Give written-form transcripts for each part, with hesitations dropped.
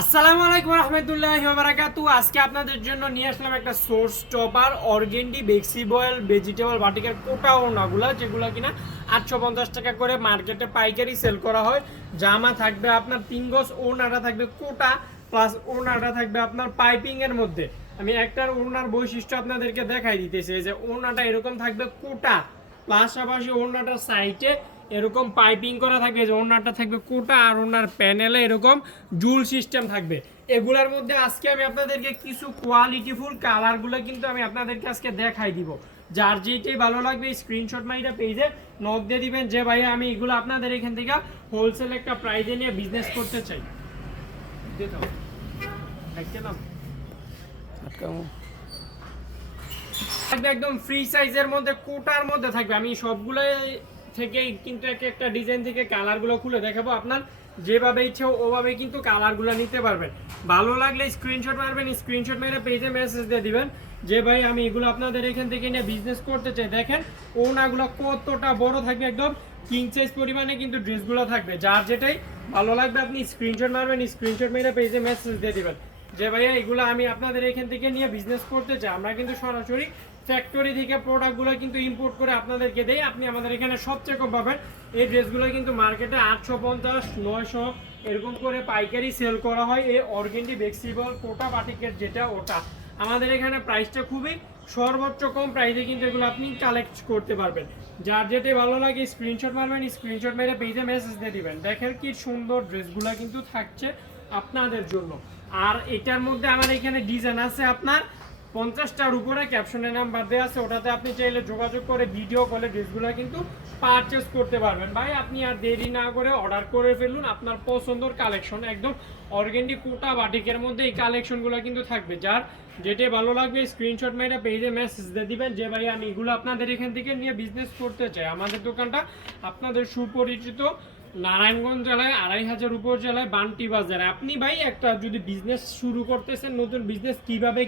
আসসালামু আলাইকুম রহমতুল্লাহি ওয়া বারাকাতু। আজকে আপনাদের জন্য নিয়ে আসলাম একটা সোর্স টপার অর্গেন্ডি বেক্সিবয়েল ভেজিটেবল বাটিকের কোটা ওড়নাগুলা, যেগুলো কিনা 850 টাকা করে মার্কেটে পাইকারি সেল করা হয়। জামা থাকবে আপনার 3 গজ, ওড়নাটা থাকবে কোটা প্লাস ওড়নাটা থাকবে আপনার পাইপিং এর মধ্যে। আমি একটার ওড়নার বৈশিষ্ট্য আপনাদেরকে দেখাই দিতেছি। যে ওড়নাটা এরকম থাকবে কোটা, পাশাপাশি ওড়নাটার সাইডে এরকম পাইপিং করা থাকবে। যে ওড়নাটা থাকবে কোটা আর ওড়নার প্যানেলে এরকম জুল সিস্টেম থাকবে। এগুলোর মধ্যে আজকে আমি আপনাদেরকে কিছু কোয়ালিটিফুল কালারগুলো কিন্তু আমি আপনাদেরকে আজকে দেখাই দিব। যার যেটাই ভালো লাগবে স্ক্রিনশট মাইরা পেজে নক দিয়ে দিবেন যে ভাই আমি এগুলো আপনাদের এখান থেকে হোলসেল একটা প্রাইসে নিয়ে বিজনেস করতে চাই। একদম ফ্রি সাইজের মধ্যে কোটার মধ্যে থাকবে। আমি সবগুলো থেকে কিন্তু একটা ডিজাইন থেকে কালারগুলো খুলে দেখাবো। আপনার যেভাবে ইচ্ছে ওভাবে কিন্তু কালারগুলো নিতে পারবেন। ভালো লাগলে স্ক্রিনশট মারবেন, স্ক্রিনশট মেরে পেজে মেসেজ দিয়ে দিবেন যে ভাই আমি এগুলো আপনাদের এখান থেকে নিয়ে বিজনেস করতে চাই। দেখেন ওনাগুলো কতটা বড় থাকবে, একদম কিং সাইজ পরিমাণে কিন্তু ড্রেসগুলো থাকবে। যার যেটাই ভালো লাগবে আপনি স্ক্রিনশট মারবেন, স্ক্রিনশট মেরে পেজে মেসেজ দিয়ে দিবেন যে ভাইয়া এগুলো আমি আপনাদের এখান থেকে নিয়ে বিজনেস করতে চাই। আমরা কিন্তু সরাসরি ফ্যাক্টরি থেকে প্রোডাক্টগুলো কিন্তু ইম্পোর্ট করে আপনাদেরকে দেই। আপনি আমাদের এখানে সবচেয়ে কম পাবেন। এই ড্রেসগুলো কিন্তু মার্কেটে 850, 900 এরকম করে পাইকারি সেল করা হয়। এই অর্গেন্ডি বেক্সিবল কোটা বাটিকের যেটা ওটা আমাদের এখানে প্রাইসটা খুবই সর্বোচ্চ কম প্রাইসে কিন্তু এগুলো আপনি কালেক্ট করতে পারবেন। যার যেটা ভালো লাগে স্ক্রিনশট মারবেন, স্ক্রিনশট মেরে পেজে মেসেজ দিয়ে দিবেন। দেখেন কি সুন্দর ড্রেসগুলো কিন্তু থাকছে আপনাদের জন্য। আর এটার মধ্যে আমার এখানে ডিজাইন আছে আপনার 50টার উপরে, ক্যাপশনের নাম্বার দেওয়া আছে, ওটাতে আপনি চাইলে যোগাযোগ করে ভিডিও কলে ড্রেসগুলো কিন্তু পারচেস করতে পারবেন। ভাই আপনি আর দেরি না করে অর্ডার করে ফেলুন আপনার পছন্দের কালেকশন। একদম অর্গেন্ডি কোটা বাটিকের মধ্যে এই কালেকশনগুলো কিন্তু থাকবে। যার যেটাই ভালো লাগবে স্ক্রিনশট মেরে পেজে মেসেজ দিয়ে দিবেন যে ভাই আমি এগুলো আপনাদের এখান থেকে নিয়ে বিজনেস করতে চাই। আমাদের দোকানটা আপনাদের সুপরিচিত নারায়ণগঞ্জ জেলায় 2500 উপজেলায় বান্টি বাজারে। আপনি ভাই একটা যদি বিজনেস শুরু করতেছেন, নতুন বিজনেস কিভাবে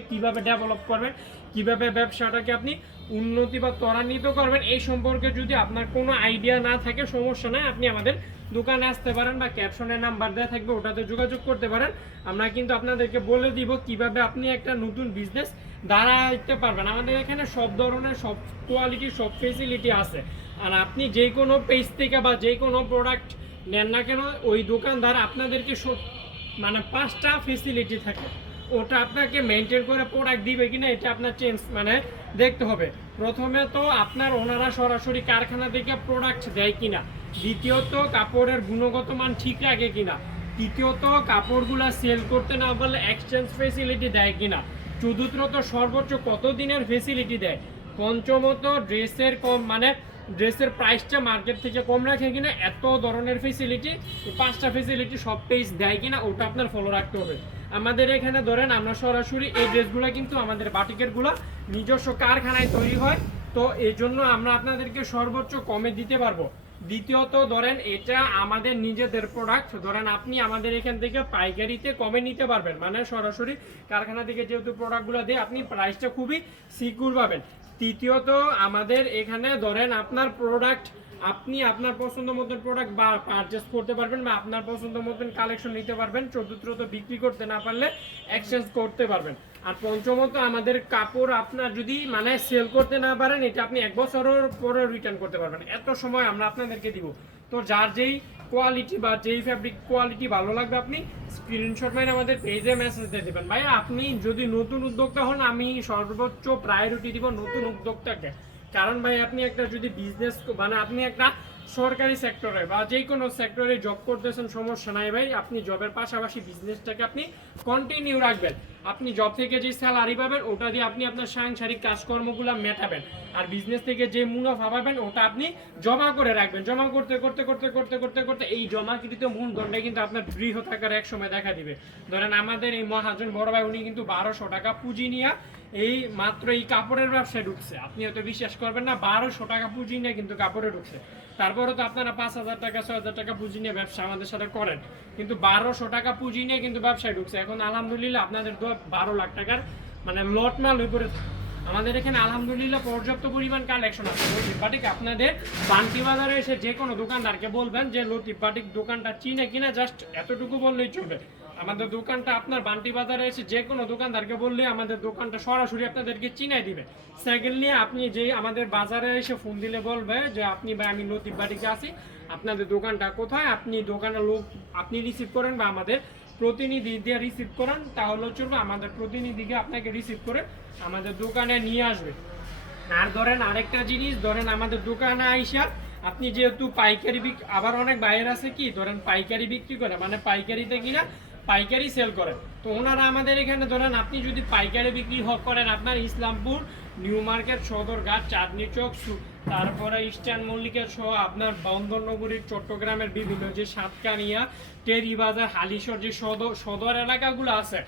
ডেভেলপ করবেন, কিভাবে ব্যবসাটাকে আপনি উন্নতি বা ত্বরান্বিত করবেন, এই সম্পর্কে যদি আপনার কোনো আইডিয়া না থাকে সমস্যা নাই, আপনি আমাদের দোকানে আসতে পারেন বা ক্যাপশনের নাম্বার দেওয়া থাকবে ওটাতে যোগাযোগ করতে পারেন। আমরা কিন্তু আপনাদেরকে বলে দিব কিভাবে আপনি একটা নতুন বিজনেস দাঁড়াইতে পারবেন। আমাদের এখানে সব ধরনের সব কোয়ালিটি সব ফেসিলিটি আছে। আর আপনি যে কোনো পেজ থেকে বা যে কোনো প্রোডাক্ট নেন না কেন ওই দোকানদার আপনাদেরকে সব মানে 5টা ফেসিলিটি থাকে, ওটা আপনাকে মেনটেন করে প্রোডাক্ট দিবে কিনা এটা আপনার চেঞ্জ মানে দেখতে হবে। প্রথমে তো আপনার ওনারা সরাসরি কারখানা থেকে প্রোডাক্ট দেয় কিনা, দ্বিতীয়ত কাপড়ের গুণগত মান ঠিক রাখে কিনা, তৃতীয়ত কাপড়গুলো সেল করতে না পারলে এক্সচেঞ্জ ফেসিলিটি দেয় কিনা, চতুর্থত সর্বোচ্চ কত দিনের ফেসিলিটি দেয়, পঞ্চমত ড্রেসের কম মানে ড্রেসের প্রাইসটা মার্কেট থেকে কম রাখে কিনা, এত ধরনের ফেসিলিটি 5টা ফেসিলিটি সব পেজ দেয় কিনা ওটা আপনার ফলো রাখতে হবে। আমাদের এখানে ধরেন আমরা সরাসরি এই ড্রেসগুলো কিন্তু আমাদের বাটিকেরগুলো নিজস্ব কারখানায় তৈরি হয়, তো এই জন্য আমরা আপনাদেরকে সর্বোচ্চ কমে দিতে পারবো। দ্বিতীয়ত ধরেন এটা আমাদের নিজেদের প্রোডাক্ট, ধরেন আপনি আমাদের এখান থেকে পাইকারিতে কমে নিতে পারবেন, মানে সরাসরি কারখানা থেকে যেহেতু প্রোডাক্টগুলো দিয়ে আপনি প্রাইসটা খুবই সিকিউর পাবেন। তৃতীয়ত আমাদের এখানে ধরেন আপনার প্রোডাক্ট আপনি আপনার পছন্দ মতন প্রোডাক্ট বা পারচেস করতে পারবেন বা আপনার পছন্দ মতন কালেকশন নিতে পারবেন। চতুর্থত বিক্রি করতে না পারলে এক্সচেঞ্জ করতে পারবেন। আর পঞ্চমত আমাদের কাপড় আপনার যদি মানে সেল করতে না পারেন এটা আপনি 1 বছরের পরে রিটার্ন করতে পারবেন। এত সময় আমরা আপনাদেরকে দিব। তো যার যেই কোয়ালিটি বা যেই ফ্যাব্রিক কোয়ালিটি ভালো লাগবে আপনি স্ক্রিনশট মেরে আমাদের পেজে মেসেজ দিয়ে দেবেন। ভাই আপনি যদি নতুন উদ্যোক্তা হন আমি সর্বোচ্চ প্রায়োরিটি দিব নতুন উদ্যোক্তাকে। কারণ ভাই আপনি একটা যদি বিজনেস মানে আপনি একটা সরকারি সেক্টরে বা যে কোনো সেক্টরে জব করতেছেন সমস্যা নাই ভাই, আপনি জবের পাশাপাশি বিজনেসটাকে আপনি কন্টিনিউ রাখবেন। আপনি জব থেকে যে স্যালারি পাবেন ওটা দিয়ে আপনি আপনার সাংসারিক কাজকর্মগুলো মেটাবেন। আর বিজনেস থেকে যে মুনাফা পাবেন ওটা আপনি জমা করে রাখবেন। জমা করতে করতে করতে করতে করতে করতে এই জমাকৃত মূলধনটা কিন্তু আপনার বৃহৎ আকারে এক সময় দেখা দিবে। ধরেন আমাদের এই মহাজন বড় ভাই উনি কিন্তু 1200 টাকা পুঁজি নিয়ে এই মাত্র এই কাপড়ের ব্যবসায় ঢুকছে। আপনি হয়তো বিশ্বাস করবেন না, 1200 টাকা পুঁজি নিয়ে কিন্তু কাপড়ে ঢুকছে। তারপরে তো আপনারা 5000 টাকা 6000 টাকা পুঁজি নিয়ে ব্যবসা আমাদের সাথে করেন, কিন্তু 1200 টাকা পুঁজি নিয়ে কিন্তু ব্যবসায় ঢুকছে। এখন আলহামদুলিল্লাহ আপনাদের তো 12 লাখ টাকার মানে লট মাল উপরে। আমাদের এখানে আলহামদুলিল্লাহ পর্যাপ্ত পরিমাণ কালেকশন আছে। লতিফ বাটিক আপনাদের বান্টি বাজারে এসে যে কোনো দোকানদারকে বলবেন যে লতিফ বাটিক দোকানটা চিনে কিনা, জাস্ট এতটুকু বললেই চলবে। আমাদের দোকানটা আপনার বান্টি বাজারে এসে যে কোনো দোকানদারকে বললে আমাদের দোকানটা সরাসরি আপনাদেরকে চিনাই দিবে। সেকেন্ডলি আপনি যে আমাদের বাজারে এসে ফোন দিলে বলবে যে আপনি ভাই আমি লতিফ বাটিকে আছি, আপনাদের দোকানটা কোথায়, আপনি দোকানের লোক আপনি রিসিভ করেন বা আমাদের প্রতিনিধি দিয়ে রিসিভ করেন, তাহলে চলবে। আমাদের প্রতিনিধিকে আপনাকে রিসিভ করে আমাদের দোকানে নিয়ে আসবে। আর ধরেন আরেকটা জিনিস, ধরেন আমাদের দোকানে আইসা আপনি যেহেতু পাইকারি আবার অনেক বাইরে আছে কি ধরেন পাইকারি বিক্রি করে, মানে পাইকারিতে কিনা পাইকারি সেল করে। তো ওনারা আমাদের এখানে ধরেন আপনি যদি পাইকারি বিক্রি করেন আপনার ইসলামপুর নিউ মার্কেট সদরঘাট চাঁদনি চক তারপরে ইস্টার্ন মল্লিকের সহ আপনার বন্দরনগরীর চট্টগ্রামের বিভিন্ন যে সাতকানিয়া টেরিবাজার হালিশহর যে সদর এলাকাগুলো আছে,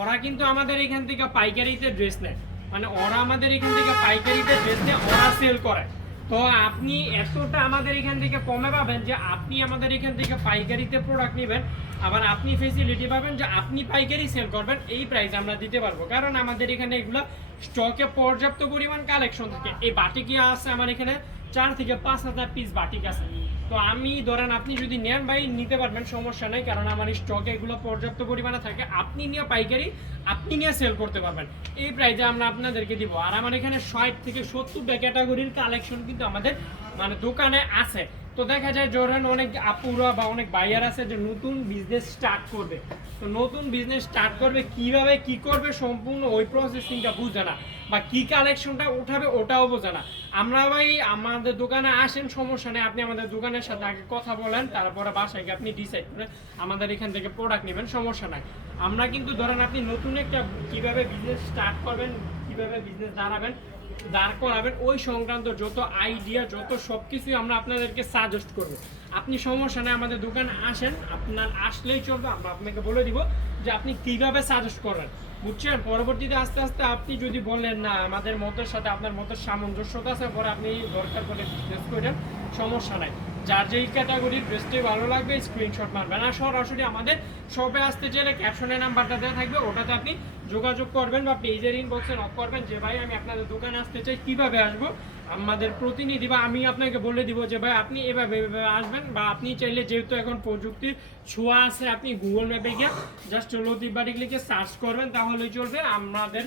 ওরা কিন্তু আমাদের এখান থেকে পাইকারিতে ড্রেস নেয়, মানে ওরা আমাদের এখান থেকে পাইকারিতে ড্রেস নিয়ে ওরা সেল করে। তো আপনি এতটা আমাদের এখান থেকে কমে পাবেন যে আপনি আমাদের এখান থেকে পাইকারিতে প্রোডাক্ট নেবেন, আবার আপনি ফেসিলিটি পাবেন যে আপনি পাইকারি সেল করবেন, এই প্রাইস আমরা দিতে পারবো। কারণ আমাদের এখানে এগুলো স্টকে পর্যাপ্ত পরিমাণ কালেকশন থাকে। এই বাটিকি আছে আমার এখানে 4 থেকে 5,000 পিস বাটিক আছে। তো আমি ধরেন আপনি যদি নেন ভাই নিতে পারবেন, সমস্যা নেই, কারণ আমার স্টকে এগুলো পর্যাপ্ত পরিমাণে থাকে। আপনি নিয়ে পাইকারি আপনি নিয়ে সেল করতে পারবেন, এই প্রাইসে আমরা আপনাদেরকে দিব। আর আমার এখানে 60 থেকে 70টা ক্যাটাগরির কালেকশন কিন্তু আমাদের মানে দোকানে আছে। তো দেখা যায় ধরেন অনেক আপুরা বা অনেক বাইয়ার আছে যে নতুন বিজনেস স্টার্ট করবে, তো নতুন বিজনেস স্টার্ট করবে কিভাবে কি করবে সম্পূর্ণ ওই প্রসেসিংটা বুঝে না, বা কি কালেকশনটা উঠাবে ওটাও বোঝে না। আমরা ভাই আমাদের দোকানে আসেন, সমস্যা নেই, আপনি আমাদের দোকানের সাথে আগে কথা বলেন, তারপরে বাসায় গিয়ে আপনি ডিসাইড করেন আমাদের এখান থেকে প্রোডাক্ট নেবেন, সমস্যা নাই। আমরা কিন্তু ধরেন আপনি নতুন একটা কিভাবে বিজনেস স্টার্ট করবেন, কিভাবে বিজনেস দাঁড় করাবেন, ওই সংক্রান্ত যত আইডিয়া যত সব কিছুই আমরা আপনাদেরকে সাজেস্ট করবো। আপনি সমস্যা নেই আমাদের দোকানে আসেন, আপনার আসলেই চলবে, আমরা আপনাকে বলে দিব যে আপনি কিভাবে সাজেস্ট করবেন, বুঝছেন। পরবর্তীতে আস্তে আস্তে আপনি যদি বলেন না আমাদের মতের সাথে আপনার মতের সামঞ্জস্যতা আছে, পরে আপনি দরকার করে বিজনেস করেন, সমস্যা নাই। যার যেই ক্যাটাগরির ড্রেসটি ভালো লাগবে স্ক্রিনশট মারবেন। আর সরাসরি আমাদের শপে আসতে চাইলে ক্যাপশনের নাম্বারটা দেওয়া থাকবে, ওটাতে আপনি যোগাযোগ করবেন বা পেজের ইনবক্সে নক করবেন যে ভাই আমি আপনাদের দোকানে আসতে চাই, কিভাবে আসবো। আমাদের প্রতিনিধি বা আমি আপনাকে বলে দিব যে ভাই আপনি এভাবে আসবেন, বা আপনি চাইলে যেহেতু এখন প্রযুক্তির ছোঁয়া আছে আপনি গুগল ম্যাপে গিয়ে জাস্ট লতিফ বাটিক লিখে সার্চ করবেন, তাহলেই চলবে। আমাদের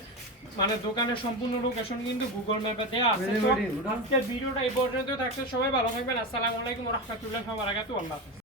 মানে দোকানের সম্পূর্ণ লোকেশন কিন্তু গুগল ম্যাপে দেওয়া আছে। তো আজকের ভিডিওটা এই পর্যন্ত থাকছে, সবাই ভালো থাকবেন। আসসালামু আলাইকুম ওয়া রাহমাতুল্লাহি ওয়া বারাকাতুহু। আল্লাহ হাফেজ।